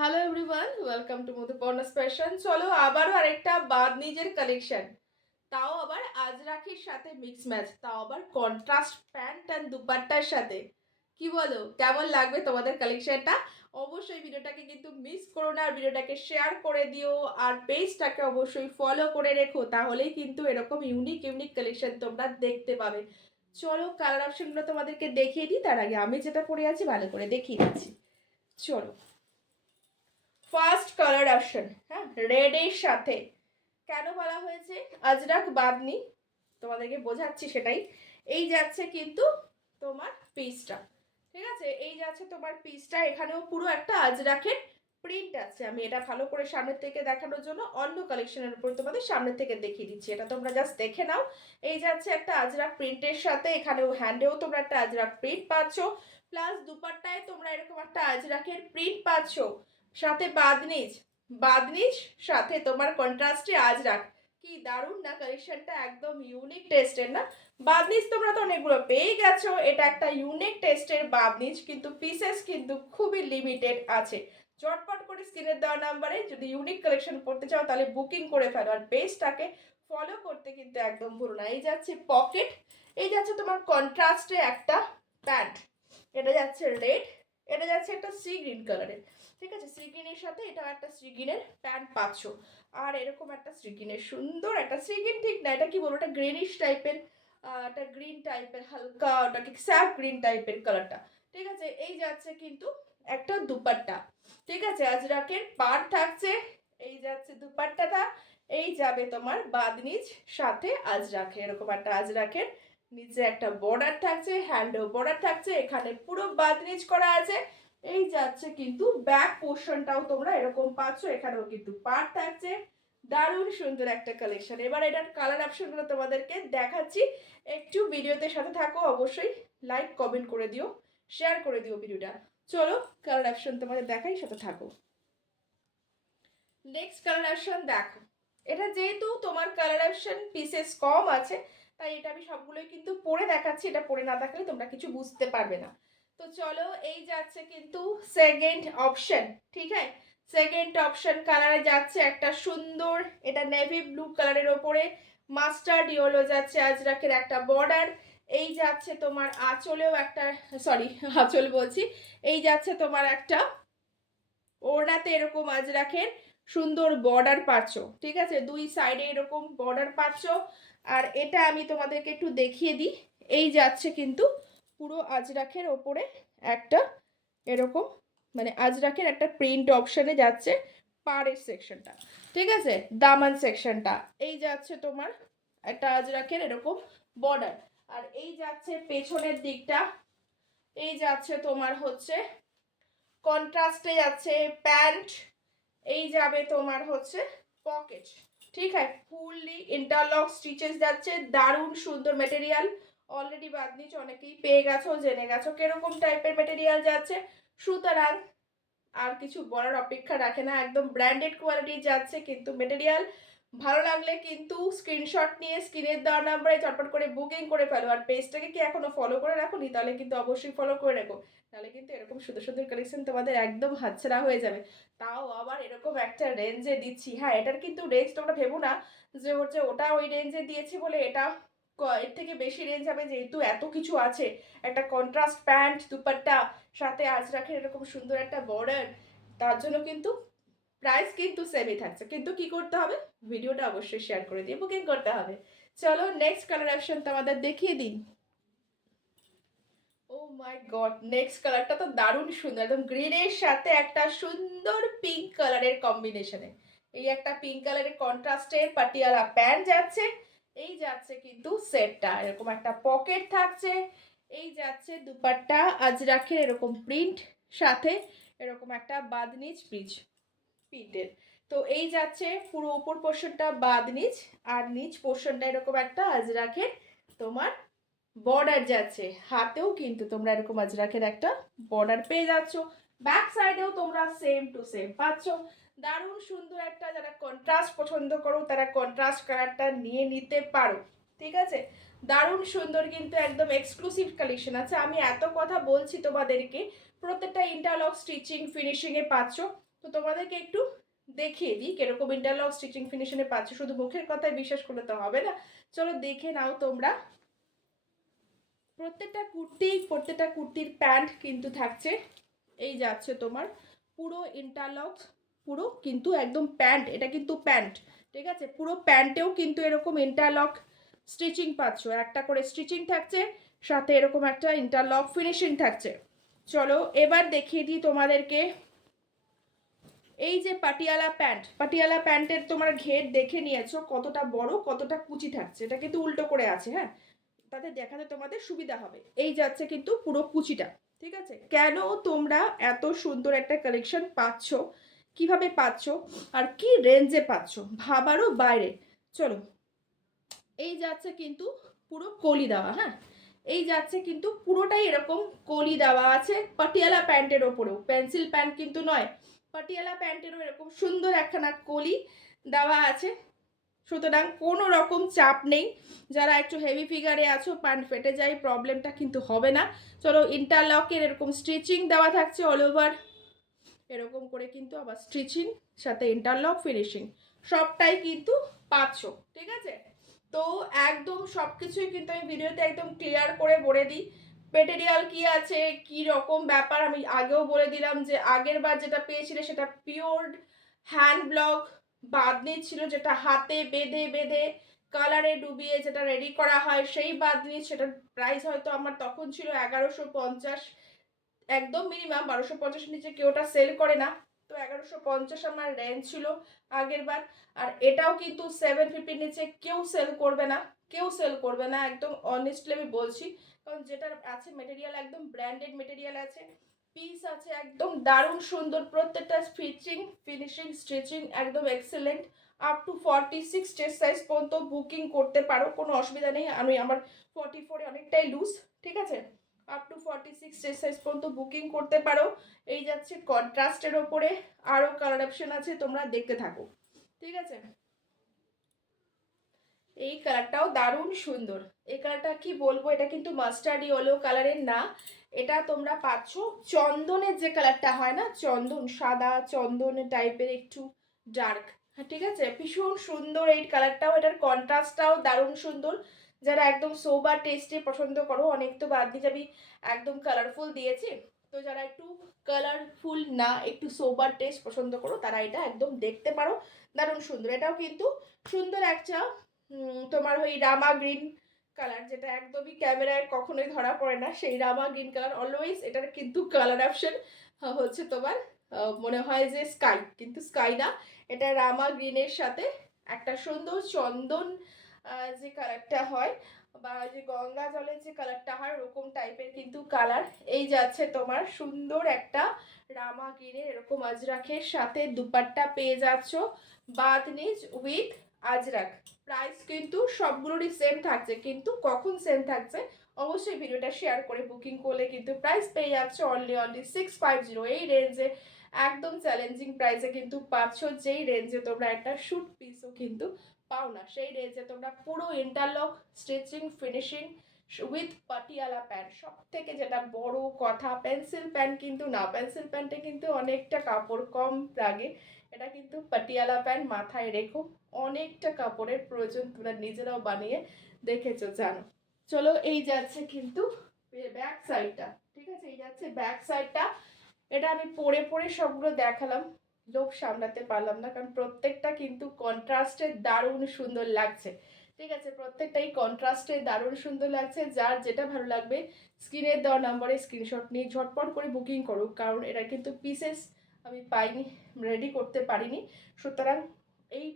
Hello everyone, welcome to Madhuparna's fashion. চলো আবারও আরেকটা বাদনিজের কালেকশন, তাও আবার আজরাখির সাথে মিক্স ম্যাচ, তাও আবার কন্ট্রাস্ট প্যান্ট অ্যান্ড দুপাট্টার সাথে। কি বলো, কেমন লাগবে তোমাদের কালেকশনটা? অবশ্যই ভিডিওটাকে কিন্তু মিস করো না, আর ভিডিওটাকে শেয়ার করে দিও, আর পেজটাকে অবশ্যই ফলো করে রেখো, তাহলেই কিন্তু এরকম ইউনিক ইউনিক কালেকশন তোমরা দেখতে পাবে। চলো কালার অপশনগুলো তোমাদেরকে দেখিয়ে দিই, তার আগে আমি যেটা পরে আছি ভালো করে দেখিয়ে দিচ্ছি। চলো, ফার্স্ট কালার অপশন, হ্যাঁ, রেড এর সাথে। কেন বলা হয়েছে আজরাক বাদনি, তোমাদেরকে বোঝাচ্ছি সেটাই। এই যাচ্ছে কিন্তু তোমার পিসটা, ঠিক আছে, এই যাচ্ছে তোমার পিসটা, এখানেও পুরো একটা আজরাকের প্রিন্ট আছে। আমি এটা ভালো করে সামনের থেকে দেখানোর জন্য অন্য কালেকশনের উপর তোমাদের সামনের থেকে দেখিয়ে দিচ্ছি, এটা তোমরা জাস্ট দেখে নাও। এই যাচ্ছে একটা আজরাক প্রিন্টের সাথে, এখানেও হ্যান্ডেও তোমরা একটা আজরাক প্রিন্ট পাচ্ছ, প্লাস দুপাট্টায় তোমরা এরকম একটা আজরাকের প্রিন্ট পাচ্ছ, সাথে বাদনিজ, বাদনিজ সাথে তোমার কন্ট্রাস্টে আজরাক। কি দারুণ না কালেকশনটা, একদম ইউনিক টেস্টের না? বাদনিজ তোমরা তো অনেকগুলো পেয়ে গেছো, এটা একটা ইউনিক টেস্টের বাদনিজ, কিন্তু পিসেস কিন্তু খুবই লিমিটেড আছে। চটপট করে স্ক্রিনের দেওয়া নাম্বারে যদি ইউনিক কালেকশন পড়তে চাও তাহলে বুকিং করে ফেলো, আর পেজটাকে ফলো করতে কিন্তু একদম ভুলো না। এই যাচ্ছে পকেট, এই যাচ্ছে তোমার কন্ট্রাস্টে একটা প্যান্ট, এটা যাচ্ছে রেড, এটা যাচ্ছে একটা সি গ্রিন কালারের, ঠিক আছে, সি গ্রিনের সাথে এটাও একটা সি গ্রিনের প্যান্ট পাচ্ছ। আর এরকম একটা সি গ্রিনের সুন্দর একটা, সি গ্রিন ঠিক না, এটা কি বলবো, এটা গ্রিনিশ টাইপের, একটা গ্রিন টাইপের, হালকা ওটাকে স্যাপ গ্রিন টাইপের কালারটা, ঠিক আছে। এই যাচ্ছে কিন্তু একটা দুপাট্টা, ঠিক আছে, আজরাকের পাড় থাকছে, এই যাচ্ছে দুপাট্টাটা, এই যাবে তোমার বাদনিজ সাথে আজরাকে, এরকম একটা আজরাকের নিচে একটা বর্ডার থাকছে, হ্যান্ডেও বর্ডার থাকছে, এখানে পুরো বাদনিজ করা আছে। এই যাচ্ছে কিন্তু ব্যাক পোর্শনটাও তোমরা এরকম পাচ্ছ, এখানেও কিন্তু পাড় থাকছে। দারুণ সুন্দর একটা কালেকশন। এবার এটার কালার অপশনগুলো তোমাদেরকে দেখাচ্ছি, একটু ভিডিওতে সাথে থাকো, অবশ্যই লাইক কমেন্ট করে দিও, শেয়ার করে দিও ভিডিওটা। চলো কালার অপশন তোমাদের দেখাই, সাথে থাকো। নেক্সট কালার অপশন দেখো, এটা যেহেতু তোমার কালার অপশন পিসেস কম আছে, তাই এটা আমি সবগুলোই কিন্তু পরে দেখাচ্ছি, এটা পরে না দেখালে তোমরা কিছু বুঝতে পারবে না। তো চলো, এই যাচ্ছে কিন্তু সেকেন্ড অপশন, ঠিক আছে, সেকেন্ড অপশন কালারে যাচ্ছে একটা সুন্দর, এটা নেভি ব্লু কালারের ওপরে মাস্টার্ড ইয়েলো যাচ্ছে আজরাকের একটা বর্ডার। এই যাচ্ছে তোমার আঁচলেও একটা, সরি আঁচল বলছি, এই যাচ্ছে তোমার একটা ওড়নাতে এরকম আজরাখের সুন্দর বর্ডার পাচ্ছ, ঠিক আছে, দুই সাইডে এরকম বর্ডার পাচ্ছ। আর এটা আমি তোমাদেরকে একটু দেখিয়ে দিই, এই যাচ্ছে কিন্তু পুরো আজরাখের ওপরে একটা এরকম, মানে আজরাখের একটা প্রিন্ট অপশনে যাচ্ছে পাড়ের সেকশনটা, ঠিক আছে, দামান সেকশনটা। এই যাচ্ছে তোমার একটা আজরাখের এরকম বর্ডার, আর এই যাচ্ছে পেছনের দিকটা, এই যাচ্ছে তোমার হচ্ছে কন্ট্রাস্টে যাচ্ছে প্যান্ট, এই যাবে তোমার হচ্ছে পকেট, ঠিক আছে, ফুললি ইন্টারলক স্টিচেস যাচ্ছে, দারুণ সুন্দর মেটেরিয়াল। অলরেডি বাদনিচ অনেকেই পেয়ে গেছো, জেনে গেছো কিরকম টাইপের মেটেরিয়াল যাচ্ছে, সুতরাং আর কিছু বলার অপেক্ষা রাখে না, একদম ব্র্যান্ডেড কোয়ালিটি যাচ্ছে, কিন্তু মেটেরিয়াল ভালো লাগলে কিন্তু স্ক্রিনশট নিয়ে স্ক্রিনের দেওয়া নাম্বারে চটপট করে বুকিং করে ফেলো। আর পেজটাকে কি এখনো ফলো করে রাখোনি, তাহলে কিন্তু অবশ্যই ফলো করে রাখো, তাহলে কিন্তু এরকম সুন্দর সুন্দর কালেকশন তোমাদের একদম হাতছাড়া হয়ে যাবে, তাও আবার এরকম একটা রেঞ্জে দিচ্ছি। হ্যাঁ, এটার কিন্তু রেঞ্জ তোমরা ভেবো না যে হচ্ছে ওটা ওই রেঞ্জে দিয়েছি বলে এটা এর থেকে বেশি রেঞ্জ হবে, যেহেতু এত কিছু আছে, একটা কন্ট্রাস্ট প্যান্ট দুপাট্টা সাথে আজরাখের এরকম সুন্দর একটা বর্ডার, তার জন্য কিন্তু প্রাইস কিন্তু সেমই থাকছে, কিন্তু কি করতে হবে, ভিডিওটা অবশ্যই শেয়ার করে দিয়ে বুকিং করতে হবে। চলো নেক্সট কালার অপশন তোমাদের দেখিয়ে দিন। ও মাই গড, নেক্সট কালারটা তো দারুণ সুন্দর, একদম গ্রিনের সাথে একটা সুন্দর পিঙ্ক কালারের কম্বিনেশনে, এই একটা পিঙ্ক কালারের কন্ট্রাস্টের পাটিয়ালা প্যান্ট যাচ্ছে, এই যাচ্ছে কিন্তু সেটটা এরকম একটা পকেট থাকছে, এই যাচ্ছে দুপাট্টা আজরাখের এরকম প্রিন্ট, সাথে এরকম একটা বাদনিজ পিচ প্রিন্টের। তো এই যাচ্ছে পুরো উপর পোর্শনটা বাদনিজ, আর নিচ পোর্শনটা এরকম একটা আজরাখের তোমার বর্ডার যাচ্ছে, হাতেও কিন্তু তোমরা এরকম আজরাখের একটা বর্ডার পেয়ে যাচ্ছ, ব্যাক সাইডেও তোমরা সেম টু সেম পাচ্ছ। দারুণ সুন্দর একটা, যারা কন্ট্রাস্ট পছন্দ করো তারা কন্ট্রাস্ট কালারটা নিয়ে নিতে পারো, ঠিক আছে। দারুণ সুন্দর, কিন্তু একদম এক্সক্লুসিভ কালেকশন আছে। আমি এত কথা বলছি তোমাদেরকে, প্রত্যেকটা ইন্টারলক স্টিচিং ফিনিশিং এ পাচ্ছ, তো তোমাদেরকে একটু দেখিয়ে দিই কিরকম ইন্টারলক স্টিচিং ফিনিশিংয়ে পাচ্ছ। শুধু মুখের কথায় বিশ্বাস করলে তো হবে না, চলো দেখে নাও তোমরা। প্রত্যেকটা কুর্তির প্যান্ট কিন্তু থাকছে, এই যাচ্ছে তোমার পুরো ইন্টারলক, পুরো কিন্তু একদম প্যান্ট, এটা কিন্তু প্যান্ট, ঠিক আছে। পুরো প্যান্টেও কিন্তু এরকম ইন্টারলক স্টিচিং পাচ্ছ, একটা করে স্টিচিং থাকছে, সাথে এরকম একটা ইন্টারলক ফিনিশিং থাকছে। চলো এবার দেখিয়ে দিই তোমাদেরকে এই যে পাটিয়ালা প্যান্টের তোমার ঘের দেখে নিয়েছো কতটা বড় কতটা কুচি থাকছে, এটা কিন্তু উল্টো করে আছে, হ্যাঁ, তাতে দেখাতে তোমাদের সুবিধা হবে। এই যাচ্ছে কিন্তু পুরো কুচিটা, ঠিক আছে। কেন তোমরা এত সুন্দর একটা কালেকশন পাচ্ছ, কিভাবে পাচ্ছ আর কি রেঞ্জে পাচ্ছ, ভাবারও বাইরে। চলো এই যাচ্ছে কিন্তু পুরো কলি দেওয়া, হ্যাঁ, এই যাচ্ছে কিন্তু পুরোটাই এরকম কলি দেওয়া আছে পাটিয়ালা প্যান্টের ওপরেও, পেন্সিল প্যান্ট কিন্তু নয়, পাটিয়ালা প্যান্টেরও এরকম সুন্দর একখানা কলি দেওয়া আছে। সুতরাং কোনো রকম চাপ নেই, যারা একটু হেভি ফিগারে আছো প্যান্ট ফেটে যায় প্রবলেমটা কিন্তু হবে না। চলো ইন্টারলকের এরকম স্টিচিং দেওয়া থাকছে অল ওভার, এরকম করে কিন্তু আবার স্টিচিং সাথে ইন্টারলক ফিনিশিং সবটাই কিন্তু পাচ্ছ, ঠিক আছে। তো একদম সব কিছুই কিন্তু আমি ভিডিওতে একদম ক্লিয়ার করে বলে দিই, মেটেরিয়াল কি আছে কি রকম ব্যাপার আমি আগেও বলে দিলাম যে আগের বার যেটা পেয়েছিলে সেটা পিওর হ্যান্ড ব্লক বাঁধনি ছিল, যেটা হাতে বেঁধে বেঁধে কালারে ডুবিয়ে যেটা রেডি করা হয় সেই বাঁধনি, সেটার প্রাইস হয়তো আমার তখন ছিল 1150, একদম মিনিমাম 1250 নিচে কেউ ওটা সেল করে না, তো 1150 আমার রেঞ্জ ছিল আগের বার। আর এটাও কিন্তু 750 নিচে কেউ সেল করবে না, কেউ সেল করবে না, একদম অনেস্টলি আমি বলছি, কারণ যেটা আছে মেটেরিয়াল একদম ব্র্যান্ডেড মেটেরিয়াল আছে, পিস আছে একদম দারুণ সুন্দর, প্রত্যেকটা ফিটিং ফিনিশিং স্টিচিং একদম excellent. Up to 46 chest size পর্যন্ত বুকিং করতে পারো, কোনো অসুবিধা নেই। আমি আমার 44 অনেকটাই লুজ, ঠিক আছে, আপ টু 46 চেস্ট সাইজ পর্যন্ত বুকিং করতে পারো। এই যাচ্ছে কন্ট্রাস্টের ওপরে, আরও কালার অপশন আছে, তোমরা দেখতে থাকো, ঠিক আছে। এই কালারটাও দারুণ সুন্দর, এই কালারটা কি বলবো, এটা কিন্তু মাস্টার্ড ইয়েলো কালারের না, এটা তোমরা পাচ্ছ চন্দনের যে কালারটা হয় না, চন্দন সাদা চন্দন টাইপের একটু ডার্ক, হ্যাঁ ঠিক আছে, ভীষণ সুন্দর এই কালারটাও, এটার কন্ট্রাস্টটাও দারুণ সুন্দর। যারা একদম সোবার টেস্টে পছন্দ করো, অনেক তো বাদ দিয়ে যাবি একদম কালারফুল দিয়েছি, তো যারা একটু কালারফুল না একটু সোবার টেস্ট পছন্দ করো তারা এটা একদম দেখতে পারো, দারুণ সুন্দর। এটাও কিন্তু সুন্দর একটা তোমার ওই রামা গ্রিন কালার, যেটা একদমই ক্যামেরায় কখনোই ধরা পড়ে না, সেই রামা গ্রিন কালার অলওয়েজ এটার কিন্তু কালার অপশন হচ্ছে তোমার মনে হয় যে স্কাই, কিন্তু স্কাই না, এটা রামা গ্রিনের সাথে একটা সুন্দর চন্দন যে কালারটা হয় বা যে গঙ্গা জলের যে কালারটা হয় ওরকম টাইপের কিন্তু কালার। এই যাচ্ছে তোমার সুন্দর একটা রামা গ্রিনের এরকম আজরাখের সাথে দুপাট্টা পেয়ে যাচ্ছ বাদনিজ উইথ আজরাক। প্রাইস কিন্তু সবগুলোরই সেম থাকছে, কিন্তু কখন সেম থাকছে অবশ্যই ভিডিওটা শেয়ার করে বুকিং করলে কিন্তু প্রাইস পেয়ে যাচ্ছে অনলি 650, এই রেঞ্জে একদম চ্যালেঞ্জিং প্রাইসে কিন্তু পাচ্ছ, যেই রেঞ্জে তোমরা একটা শুট পিসও কিন্তু পাও না, সেই রেঞ্জে তোমরা পুরো interlock stitching finishing with Patiala pant. সব থেকে যেটা বড় কথা, পেন্সিল প্যান্ট কিন্তু না, পেন্সিল প্যান্টে কিন্তু অনেকটা কাপড় কম লাগে, এটা কিন্তু পাটিয়ালা প্যান্ট, মাথায় রেখো অনেকটা কাপড়ের প্রয়োজন, তোমরা নিজেরাও বানিয়ে দেখেছো জানো। চলো এই যাচ্ছে কিন্তু ব্যাক সাইডটা, ঠিক আছে, এই যাচ্ছে ব্যাক সাইডটা, এটা আমি পরে পরে সবগুলো দেখালাম, লোভ সামলাতে পারলাম না, কারণ প্রত্যেকটা কিন্তু কন্ট্রাস্টে দারুণ সুন্দর লাগছে, ঠিক আছে, প্রত্যেকটাই কন্ট্রাস্টে দারুণ সুন্দর লাগছে। যার যেটা ভালো লাগবে স্ক্রিনের দেওয়া নাম্বারে স্ক্রিনশট নিয়ে ঝটপট করে বুকিং করো, কারণ এটা কিন্তু পিসেস আমি পাইনি, রেডি করতে পারিনি, সুতরাং এই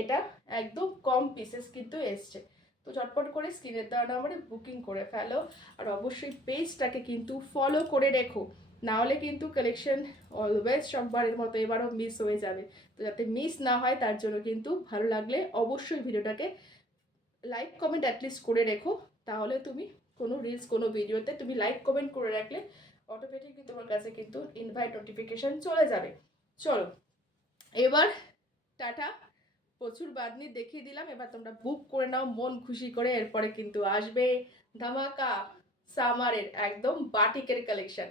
এটা একদম কম পিসেস কিন্তু এসছে, তো ঝটপট করে স্ক্রিনের দেওয়া নাম্বারে বুকিং করে ফেলো। আর অবশ্যই পেজটাকে কিন্তু ফলো করে রেখো, নাহলে কিন্তু কালেকশন অলওয়েজ সববারের মতো এবারও মিস হয়ে যাবে। তো যাতে মিস না হয় তার জন্য কিন্তু ভালো লাগলে অবশ্যই ভিডিওটাকে লাইক কমেন্ট অ্যাটলিস্ট করে রেখো, তাহলে তুমি কোনো রিলস কোনো ভিডিওতে তুমি লাইক কমেন্ট করে রাখলে অটোমেটিকলি তোমার কাছে কিন্তু ইনভাইট নোটিফিকেশান চলে যাবে। চলো এবার টাটা, প্রচুর বাদনি দেখিয়ে দিলাম, এবার তোমরা বুক করে নাও মন খুশি করে, এরপরে কিন্তু আসবে ধামাকা সামারের একদম বাটিকের কালেকশন।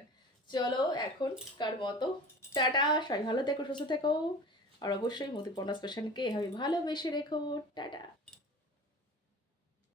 চলো এখনকার মতো টাটা, সবাই ভালো থেকো, সুস্থ থেকো। আর অবশ্যই মধুপর্ণাস ফ্যাশনকে এভাবে ভালোবেসে রেখো। টাটা।